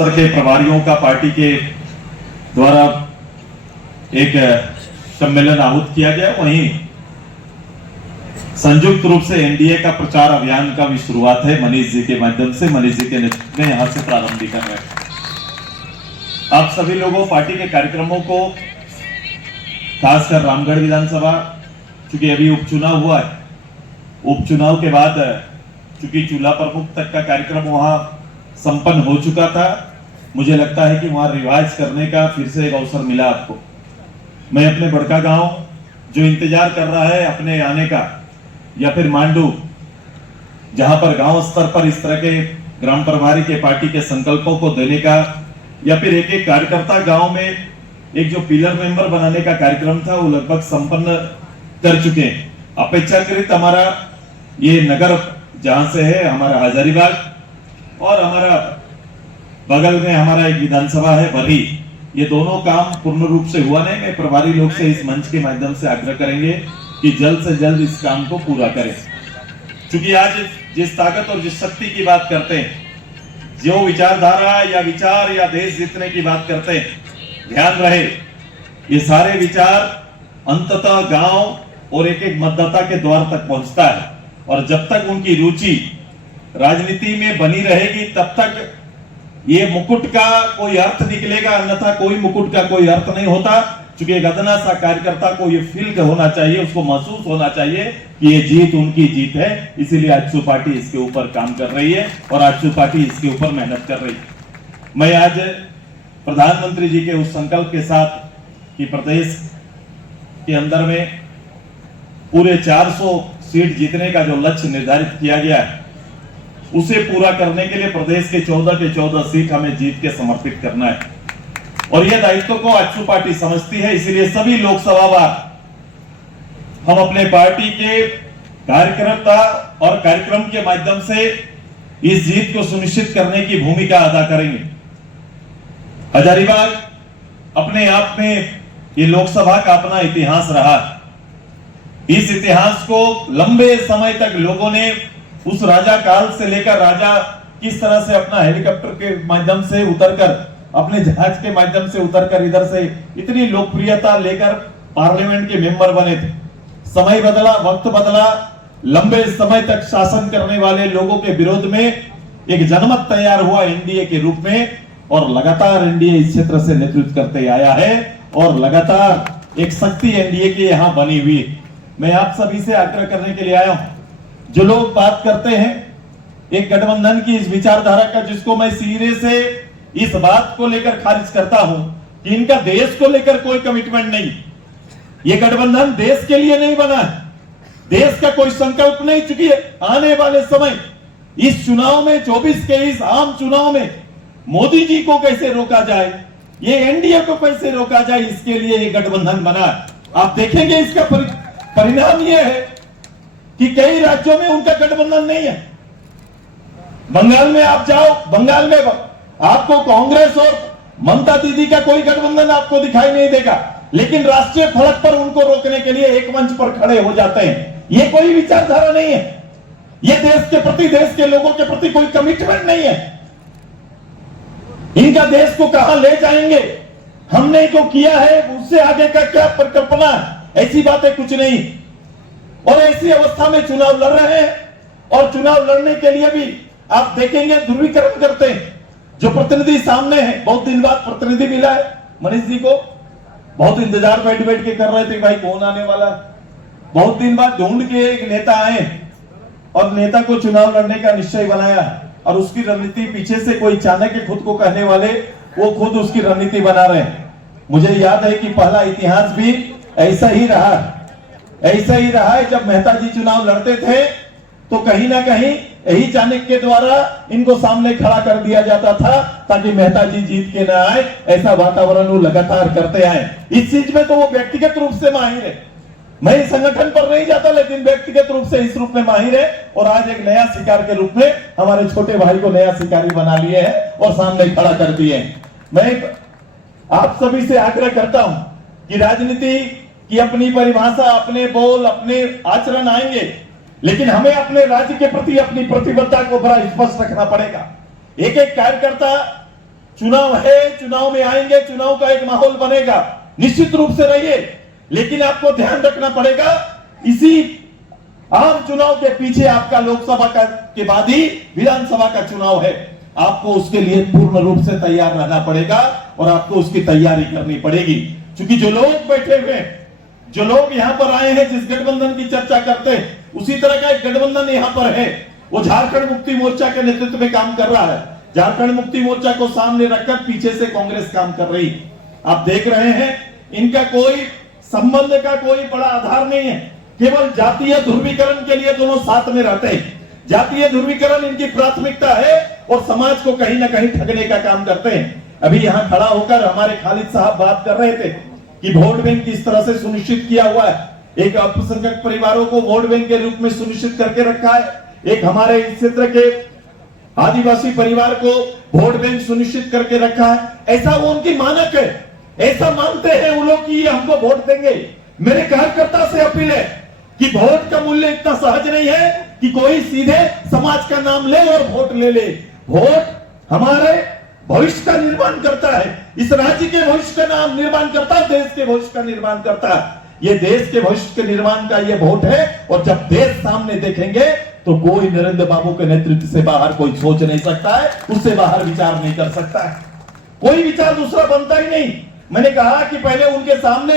स्तर के प्रभारियों का पार्टी के द्वारा एक सम्मेलन आहूत किया गया। वहीं संयुक्त रूप से एनडीए का प्रचार अभियान का भी शुरुआत है मनीष जी के माध्यम से। मनीष जी के नेतृत्व में यहां से प्रारंभ भी कर रहे हैं। आप सभी लोगों पार्टी के कार्यक्रमों को, खासकर रामगढ़ विधानसभा, चूंकि अभी उपचुनाव हुआ है, उपचुनाव के बाद चूंकि चूल्हा प्रमुख तक का कार्यक्रम वहां संपन्न हो चुका था, मुझे लगता है कि वहां रिवाइज करने का फिर से एक अवसर मिला आपको। मैं अपने बड़का गांव जो इंतजार कर रहा है अपने आने का, या फिर मांडू जहां पर गांव स्तर पर इस तरह के ग्राम प्रभारी के पार्टी के संकल्पों को देने का, या फिर एक एक कार्यकर्ता गांव में एक जो पिलर मेंबर बनाने का कार्यक्रम था वो लगभग संपन्न कर चुके हैं। अपेक्षाकृत हमारा ये नगर जहां से है, हमारा हजारीबाग और हमारा बगल में हमारा एक विधानसभा है बरी, ये दोनों काम पूर्ण रूप से हुआ नहीं। मैं प्रभारी लोग से इस मंच के माध्यम से आग्रह करेंगे कि जल्द से जल्द इस काम को पूरा करें। क्योंकि आज जिस ताकत और जिस शक्ति की बात करते हैं, जो विचारधारा या विचार या देश जीतने की बात करते हैं, ध्यान रहे ये सारे विचार अंततः गांव और एक एक मतदाता के द्वार तक पहुंचता है। और जब तक उनकी रुचि राजनीति में बनी रहेगी तब तक ये मुकुट का कोई अर्थ निकलेगा, अन्यथा कोई मुकुट का कोई अर्थ नहीं होता। क्योंकि एक अदना सा कार्यकर्ता को ये फील होना चाहिए, उसको महसूस होना चाहिए कि ये जीत उनकी जीत है। इसीलिए आजसू पार्टी इसके ऊपर काम कर रही है और आजसू पार्टी इसके ऊपर मेहनत कर रही है। मैं आज प्रधानमंत्री जी के उस संकल्प के साथ कि प्रदेश के अंदर में पूरे 400 सीट जीतने का जो लक्ष्य निर्धारित किया गया है, उसे पूरा करने के लिए प्रदेश के 14 सीट हमें जीत के समर्पित करना है। और यह दायित्व को आजसू पार्टी समझती है। इसीलिए सभी लोकसभा वार हम अपने पार्टी के कार्यकर्ता और कार्यक्रम के माध्यम से इस जीत को सुनिश्चित करने की भूमिका अदा करेंगे। हजारीबाग अपने आप में ये लोकसभा का अपना इतिहास रहा। इस इतिहास को लंबे समय तक लोगों ने उस राजा काल से लेकर राजा किस तरह से अपना हेलीकॉप्टर के माध्यम से उतरकर, अपने जहाज के माध्यम से उतरकर इधर से इतनी लोकप्रियता लेकर पार्लियामेंट के मेंबर बने थे। समय बदला, वक्त बदला, लंबे समय तक शासन करने वाले लोगों के विरोध में एक जनमत तैयार हुआ एनडीए के रूप में, और लगातार एनडीए इस क्षेत्र से नेतृत्व करते आया है और लगातार एक शक्ति एनडीए की यहां बनी हुई है। मैं आप सभी से आग्रह करने के लिए आया हूं, जो लोग बात करते हैं एक गठबंधन की इस विचारधारा का, जिसको मैं सिरे से इस बात को लेकर खारिज करता हूं कि इनका देश को लेकर कोई कमिटमेंट नहीं। ये गठबंधन देश के लिए नहीं बना है, देश का कोई संकल्प नहीं। चुकी है आने वाले समय इस चुनाव में, 24 के इस आम चुनाव में मोदी जी को कैसे रोका जाए, ये एनडीए को कैसे रोका जाए, इसके लिए ये गठबंधन बना। आप देखेंगे इसका परिणाम ये है कि कई राज्यों में उनका गठबंधन नहीं है। बंगाल में आप जाओ, बंगाल में आपको कांग्रेस और ममता दीदी का कोई गठबंधन आपको दिखाई नहीं देगा, लेकिन राष्ट्रीय फलक पर उनको रोकने के लिए एक मंच पर खड़े हो जाते हैं। ये कोई विचारधारा नहीं है, ये देश के प्रति, देश के लोगों के प्रति कोई कमिटमेंट नहीं है। इनका देश को कहां ले जाएंगे, हमने जो किया है उससे आगे का क्या परिकल्पना, ऐसी बातें कुछ नहीं। और ऐसी अवस्था में चुनाव लड़ रहे हैं, और चुनाव लड़ने के लिए भी आप देखेंगे ध्रुवीकरण करते हैं। जो प्रतिनिधि सामने है, बहुत दिन बाद प्रतिनिधि मिला है मनीष जी को, बहुत इंतजार बैठ बैठ के कर रहे थे भाई कौन आने वाला। बहुत दिन बाद ढूंढ के एक नेता आए और नेता को चुनाव लड़ने का निश्चय बनाया, और उसकी रणनीति पीछे से कोई चाणक्य खुद को कहने वाले, वो खुद उसकी रणनीति बना रहे हैं। मुझे याद है कि पहला इतिहास भी ऐसा ही रहा है। जब मेहता जी चुनाव लड़ते थे तो कहीं ना कहीं यही चाणक्य के द्वारा इनको सामने खड़ा कर दिया जाता था ताकि मेहता जी जीत के ना आए। ऐसा वातावरण वो लगातार करते आए। इस चीज में तो वो व्यक्तिगत रूप से माहिर है। मैं इस संगठन पर नहीं जाता, लेकिन व्यक्तिगत रूप से इस रूप में माहिर है। और आज एक नया शिकार के रूप में हमारे छोटे भाई को नया शिकारी बना लिए हैं और सामने खड़ा कर दिए हैं। मैं आप सभी से आग्रह करता हूं कि राजनीति की अपनी परिभाषा, अपने बोल, अपने आचरण आएंगे, लेकिन हमें अपने राज्य के प्रति अपनी प्रतिबद्धता को बड़ा स्पष्ट रखना पड़ेगा। एक एक कार्यकर्ता चुनाव है, चुनाव में आएंगे, चुनाव का एक माहौल बनेगा, निश्चित रूप से रहिए, लेकिन आपको ध्यान रखना पड़ेगा इसी आम चुनाव के पीछे आपका लोकसभा का के बाद ही विधानसभा का चुनाव है। आपको उसके लिए पूर्ण रूप से तैयार रहना पड़ेगा और आपको उसकी तैयारी करनी पड़ेगी, क्योंकि जो लोग बैठे हुए हैं, जो लोग यहाँ पर आए हैं, जिस गठबंधन की चर्चा करते हैं, उसी तरह का एक गठबंधन यहाँ पर है। वो झारखंड मुक्ति मोर्चा के नेतृत्व में काम कर रहा है। झारखंड मुक्ति मोर्चा को सामने रखकर पीछे से कांग्रेस काम कर रही। आप देख रहे हैं, इनका कोई संबंध का कोई बड़ा आधार नहीं है, केवल जातीय ध्रुवीकरण के लिए दोनों साथ में रहते हैं। जातीय ध्रुवीकरण इनकी प्राथमिकता है और समाज को कहीं ना कहीं ठगने का काम करते हैं। अभी यहाँ खड़ा होकर हमारे खालिद साहब बात कर रहे थे कि वोट बैंक किस तरह से सुनिश्चित किया हुआ है। एक अल्पसंख्यक परिवारों को वोट बैंक के रूप में सुनिश्चित करके रखा है, एक हमारे इस क्षेत्र के आदिवासी परिवार को वोट बैंक सुनिश्चित करके रखा है। ऐसा वो उनकी मानक है, ऐसा मानते हैं वो लोग कि हमको वोट देंगे। मेरे कार्यकर्ता से अपील है कि वोट का मूल्य इतना सहज नहीं है कि कोई सीधे समाज का नाम ले और वोट ले ले। वोट हमारे भविष्य का निर्माण करता है, इस राज्य के भविष्य का नाम निर्माण करता है, देश के भविष्य का निर्माण करता है। ये देश के भविष्य के निर्माण का ये वोट है। और जब देश सामने देखेंगे तो कोई नरेंद्र बाबू के नेतृत्व से बाहर कोई सोच नहीं सकता है, उससे बाहर विचार नहीं कर सकता है, कोई विचार दूसरा बनता ही नहीं। मैंने कहा कि पहले उनके सामने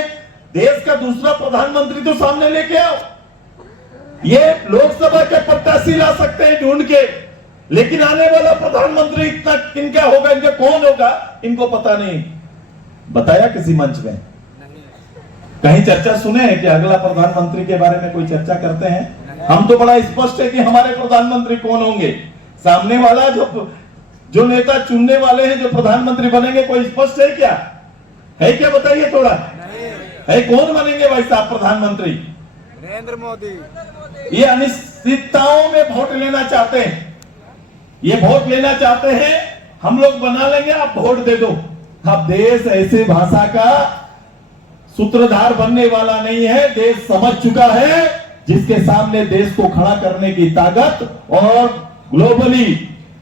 देश का दूसरा प्रधानमंत्री तो सामने लेके आओ। ये लोकसभा के प्रत्याशी ला सकते हैं ढूंढ के, लेकिन आने वाला प्रधानमंत्री इतना किनका होगा, इनका कौन होगा, इनको पता नहीं। बताया किसी मंच में? कहीं चर्चा सुने हैं कि अगला प्रधानमंत्री के बारे में कोई चर्चा करते हैं? हम तो बड़ा स्पष्ट है कि हमारे प्रधानमंत्री कौन होंगे। सामने वाला जो नेता चुनने वाले हैं, जो प्रधानमंत्री बनेंगे, कोई स्पष्ट है क्या? है क्या? बताइए थोड़ा। है कौन बनेंगे भाई साहब प्रधानमंत्री? नरेंद्र मोदी। ये अनिश्चितताओं में वोट लेना चाहते हैं, ये वोट लेना चाहते हैं। हम लोग बना लेंगे, आप वोट दे दो। अब देश ऐसे भाषा का सूत्रधार बनने वाला नहीं है। देश समझ चुका है जिसके सामने देश को खड़ा करने की ताकत और ग्लोबली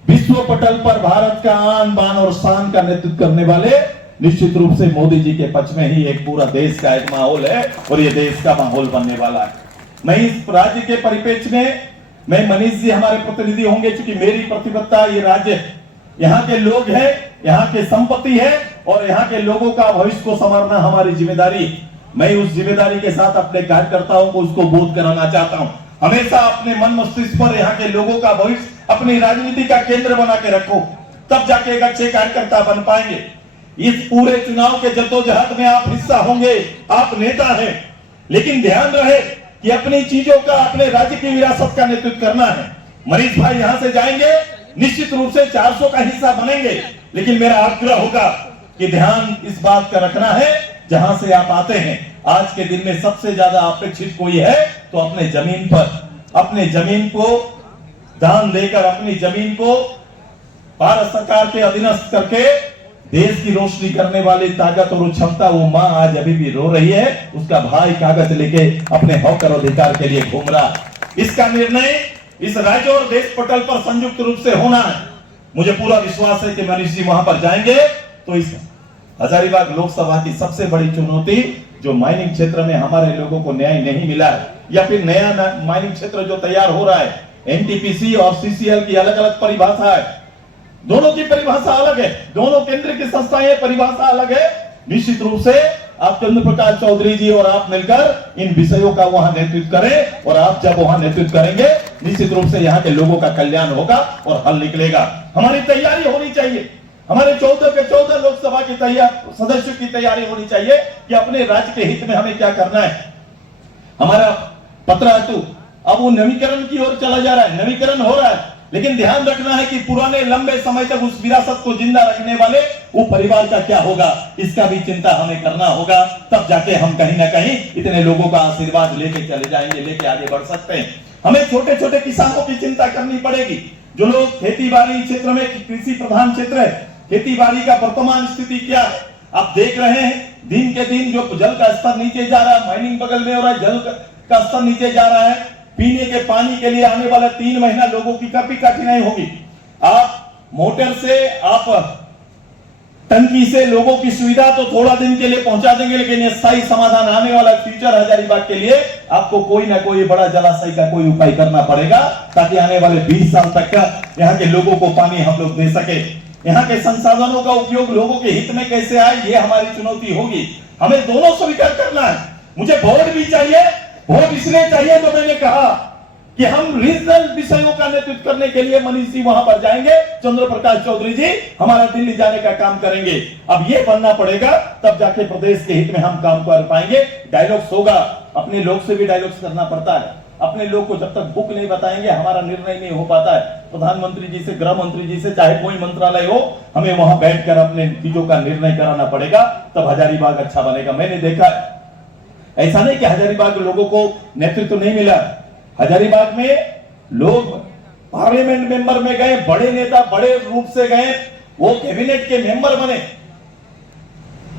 विश्व पटल पर भारत का आन बान और शान का नेतृत्व करने वाले निश्चित रूप से मोदी जी के पक्ष में ही एक पूरा देश का एक माहौल है और ये देश का माहौल बनने वाला है। मैं इस राज्य के परिप्रेक्ष्य में, मैं मनीष जी हमारे प्रतिनिधि होंगे, क्योंकि मेरी प्रतिबद्धता ये राज्य, यहाँ के लोग हैं, यहाँ के संपत्ति है और यहाँ के लोगों का भविष्य को संवारना हमारी जिम्मेदारी। मैं उस जिम्मेदारी के साथ अपने कार्यकर्ताओं को उसको बोध कराना चाहता हूँ। हमेशा अपने मन मस्तिष्क पर यहाँ के लोगों का भविष्य अपनी राजनीति का केंद्र बना के रखो, तब जाके एक अच्छे कार्यकर्ता बन पाएंगे। इस पूरे चुनाव के जद्दोजहद में आप हिस्सा होंगे, आप नेता हैं, लेकिन ध्यान रहे कि अपनी चीजों का, अपने राज्य की विरासत का नेतृत्व करना है। मनीष भाई यहाँ से जाएंगे, निश्चित रूप से 400 का हिस्सा बनेंगे, लेकिन मेरा आग्रह होगा कि ध्यान इस बात का रखना है, जहां से आप आते हैं, आज के दिन में सबसे ज्यादा अपेक्षित कोई है तो अपने जमीन पर, अपने जमीन को दान देकर, अपनी जमीन को भारत सरकार के अधीनस्थ करके देश की रोशनी करने वाली ताकत और क्षमता, वो माँ आज अभी भी रो रही है, उसका भाई कागज लेके अपने हक और अधिकार के लिए घूम रहा। इसका निर्णय इस राज्य और देश पटल पर संयुक्त रूप से होना है। मुझे पूरा विश्वास है कि मनीष जी वहां पर जाएंगे तो इस हजारीबाग लोकसभा की सबसे बड़ी चुनौती, जो माइनिंग क्षेत्र में हमारे लोगों को न्याय नहीं मिला है, या फिर नया माइनिंग क्षेत्र जो तैयार हो रहा है, एनटीपीसी और सीसीएल की अलग अलग परिभाषा है, दोनों की परिभाषा अलग है, दोनों केंद्र की संस्थाएं परिभाषा अलग है। निश्चित रूप से आप चंद्र प्रकाश चौधरी जी और आप मिलकर इन विषयों का वहां नेतृत्व करें, और आप जब वहां नेतृत्व करेंगे, निश्चित रूप से यहाँ के लोगों का कल्याण होगा और हल निकलेगा। हमारी तैयारी होनी चाहिए, हमारे 14 के 14 लोकसभा की सदस्यों की तैयारी होनी चाहिए कि अपने राज्य के हित में हमें क्या करना है। हमारा पत्र हेतु अब वो नवीकरण की ओर चला जा रहा है, नवीकरण हो रहा है, लेकिन ध्यान रखना है कि पुराने लंबे समय तक उस विरासत को जिंदा रखने वाले वो परिवार का क्या होगा, इसका भी चिंता हमें करना होगा। तब जाके हम कहीं ना कहीं इतने लोगों का आशीर्वाद लेके चले जाएंगे, लेके आगे बढ़ सकते हैं। हमें छोटे छोटे किसानों की चिंता करनी पड़ेगी, जो लोग खेती बाड़ी क्षेत्र में, कृषि प्रधान क्षेत्र है, खेती बाड़ी का वर्तमान स्थिति क्या है आप देख रहे हैं। दिन के दिन जो जल का स्तर नीचे जा रहा है, माइनिंग बगल में हो रहा है, जल का स्तर नीचे जा रहा है। पीने के पानी के लिए आने वाला 3 महीना लोगों की काफी कठिनाई होगी। आप मोटर से आप टंकी से लोगों की सुविधा तो थोड़ा दिन के लिए पहुंचा देंगे, लेकिन स्थायी समाधान आने वाला फ्यूचर हजारीबाग के लिए आपको कोई ना कोई बड़ा जलाशय का कोई उपाय करना पड़ेगा, ताकि आने वाले 20 साल तक का यहाँ के लोगों को पानी हम लोग दे सके। यहाँ के संसाधनों का उपयोग लोगों के हित में कैसे आए, ये हमारी चुनौती होगी। हमें दोनों स्वीकार करना है। मुझे वोट भी चाहिए, वोट इसलिए चाहिए तो मैंने कहा कि हम रीजनल विषयों का नेतृत्व करने के लिए मनीष जी वहां पर जाएंगे, चंद्र प्रकाश चौधरी जी हमारा दिल्ली जाने का काम करेंगे। अब ये बनना पड़ेगा, तब जाके प्रदेश के हित में हम काम कर पाएंगे। डायलॉग्स होगा, अपने लोग से भी डायलॉग्स करना पड़ता है। अपने लोग को जब तक बुक नहीं बताएंगे हमारा निर्णय नहीं हो पाता है। प्रधानमंत्री जी से, गृह मंत्री जी से, चाहे कोई मंत्रालय हो, हमें वहां बैठकर अपने चीजों का निर्णय कराना पड़ेगा, तब हजारीबाग अच्छा बनेगा। मैंने देखा ऐसा नहीं कि हजारीबाग के लोगों को नेतृत्व नहीं मिला। हजारीबाग में लोग पार्लियामेंट मेंबर में गए, बड़े नेता बड़े रूप से गए, वो कैबिनेट के मेंबर बने,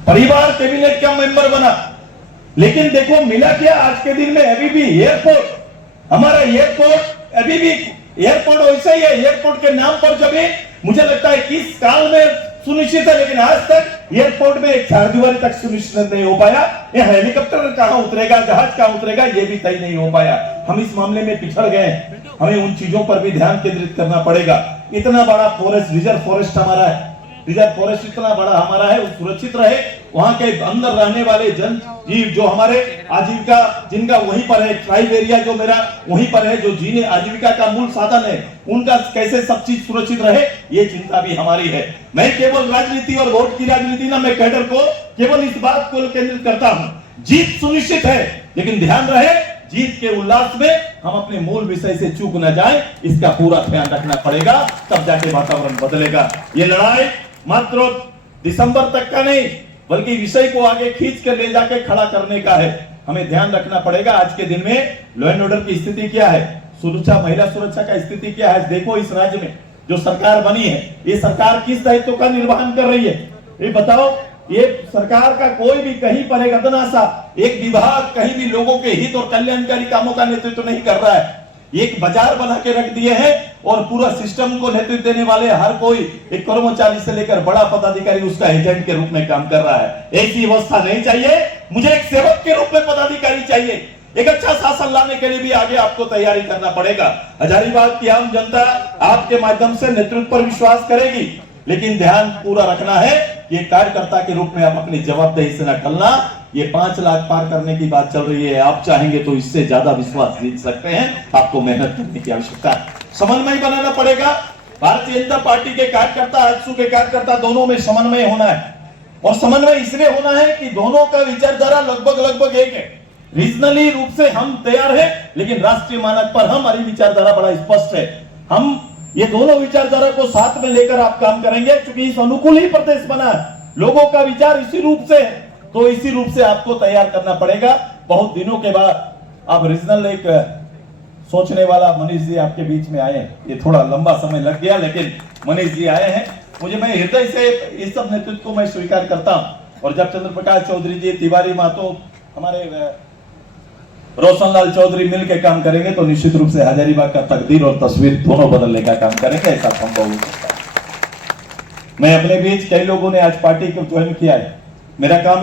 परिवार कैबिनेट का मेंबर बना। लेकिन देखो मिला क्या आज के दिन में, अभी भी एयरपोर्ट, हमारा एयरपोर्ट अभी भी एयरपोर्ट वैसे ही है। एयरपोर्ट के नाम पर जब मुझे लगता है कि इस काल में सुनिश्चित है, लेकिन आज तक एयरपोर्ट में एक चारदीवारी तक सुनिश्चित नहीं हो पाया। ये हेलीकॉप्टर कहां उतरेगा, जहाज कहां उतरेगा, ये भी तय नहीं हो पाया। हम इस मामले में पिछड़ गए। हमें उन चीजों पर भी ध्यान केंद्रित करना पड़ेगा। इतना बड़ा फॉरेस्ट, रिजर्व फॉरेस्ट हमारा है, रिजर्व फॉरेस्ट इतना बड़ा हमारा है, वो सुरक्षित रहे। वहां के अंदर रहने वाले जन जीव जो हमारे आजीविका जिनका वहीं पर है, ट्राइब एरिया जो मेरा वहीं पर है, जो जीने आजीविका का मूल साधन है, उनका कैसे सब चीज सुरक्षित रहे, ये चिंता भी हमारी है। मैं केवल राजनीति और वोट की राजनीति ना, मैं कैडर को केवल इस बात को केंद्रित करता हूं, जीत सुनिश्चित है, लेकिन ध्यान रहे जीत के उल्लास में हम अपने मूल विषय से चूक न जाए, इसका पूरा ध्यान रखना पड़ेगा, तब जाके वातावरण बदलेगा। ये लड़ाई मात्र दिसंबर तक का नहीं, बल्कि विषय को आगे खींच कर ले जाके खड़ा करने का है। हमें ध्यान रखना पड़ेगा आज के दिन में लॉ एंड ऑर्डर की स्थिति क्या है, सुरक्षा, महिला सुरक्षा का स्थिति क्या है। देखो इस राज्य में जो सरकार बनी है, ये सरकार किस दायित्व का निर्वहन कर रही है, ये बताओ। ये सरकार का कोई भी कहीं पर एक अदनासा एक विभाग कहीं भी लोगों के हित और कल्याणकारी कामों का नेतृत्व नहीं कर रहा है। एक बाजार बना के रख दिए हैं और पूरा सिस्टम को नेतृत्व देने वाले हर कोई, एक कर्मचारी से लेकर बड़ा पदाधिकारी उसका एजेंट के रूप में काम कर रहा है। ऐसी व्यवस्था नहीं चाहिए। मुझे एक सेवक के रूप में पदाधिकारी चाहिए। एक अच्छा शासन लाने के लिए भी आगे आपको तैयारी करना पड़ेगा। हजारीबाग की आम जनता आपके माध्यम से नेतृत्व पर विश्वास करेगी, लेकिन ध्यान पूरा रखना है कि कार्यकर्ता के रूप में आप अपनी जवाबदेही से न टलना। ये 5 लाख पार करने की बात चल रही है, आप चाहेंगे तो इससे ज्यादा विश्वास जीत सकते हैं। आपको मेहनत करने की आवश्यकता है, समन्वय बनाना पड़ेगा। भारतीय जनता पार्टी के कार्यकर्ता, आजसू के कार्यकर्ता, दोनों में समन्वय होना है। और समन्वय इसलिए होना है कि दोनों का विचारधारा लगभग एक है। रीजनली रूप से हम तैयार है, लेकिन राष्ट्रीय मानक पर हमारी विचारधारा बड़ा स्पष्ट है। हम ये दोनों विचारधारा को साथ में लेकर आप काम करेंगे, क्योंकि इस अनुकूल ही प्रदेश बना है, लोगों का विचार इसी रूप से है, तो इसी रूप से आपको तैयार करना पड़ेगा। बहुत दिनों के बाद आप रीजनल एक सोचने वाला मनीष जी आपके बीच में आए हैं। ये थोड़ा लंबा समय लग गया, लेकिन मनीष जी आए हैं। मैं हृदय से इस सब नेतृत्व को मैं स्वीकार करता हूं। और जब चंद्र प्रकाश चौधरी जी, तिवारी महतो, हमारे रोशनलाल चौधरी मिलकर काम करेंगे, तो निश्चित रूप से हजारीबाग का तकदीर और तस्वीर दोनों बदलने का काम करेंगे। ऐसा संभव हो सकता है। मैं अपने बीच कई लोगों ने आज पार्टी को ज्वाइन किया है। मेरा काम